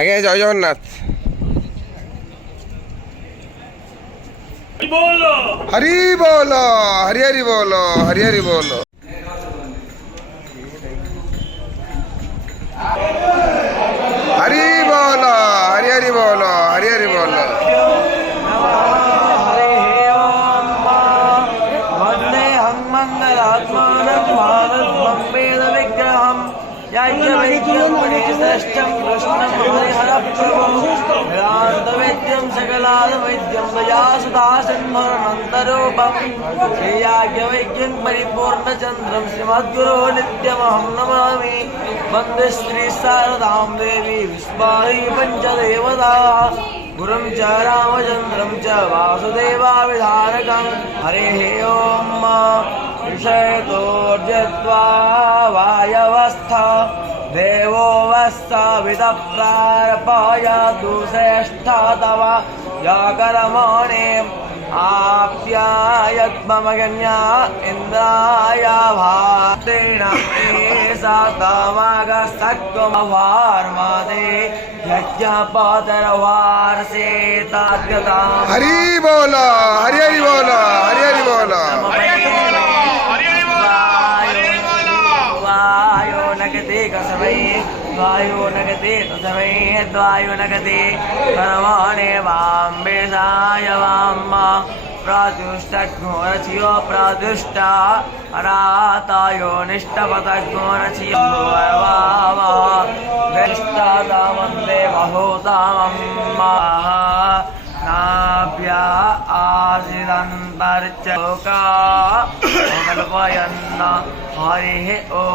আগে জয় জগন্নাথ। হরি বল, হরি হরি বল, হরি হরি বল। হরি বল, হরি হরি বল, হরি হরি বল। वेद्यम सकलाद वैद्यम दयासुदासिन्धरनन्तरूपं श्रीयाज्ञवैद्यं परिपूर्णचन्द्रं श्रीमद्गुरो नित्यमहं नमामि। वन्दे श्री शारदां देवी विस्माहि पञ्चदेवताः गुरुं च रामचन्द्रं च वासुदेवाविधारकं। हरेः ॐ ऋषयतोर्जत्वा वायवस्थ देवो वस्ताविदप्रारपायातु श्रेष्ठा तव याकरमाणे आप्यायत्ममगन्या इन्द्राय भातेन सा तमगस्तत्वमवार्मादे यज्ञपातरवारसे ताद्यतां। हरि बोल, हरि हरि बोल, हरि हरि बोल। द्वायो नगते तसवै द्वायो नगते कर्माणे वां वेदाय वां प्रादुष्टघोरचियो प्रादुष्टा रातायो निष्ठपतघो रचियो वेष्टादा वन्दे महोतामम्मा नाभ्या आसिदन्तर्चोका कल्पयन्न हरिः ॐ।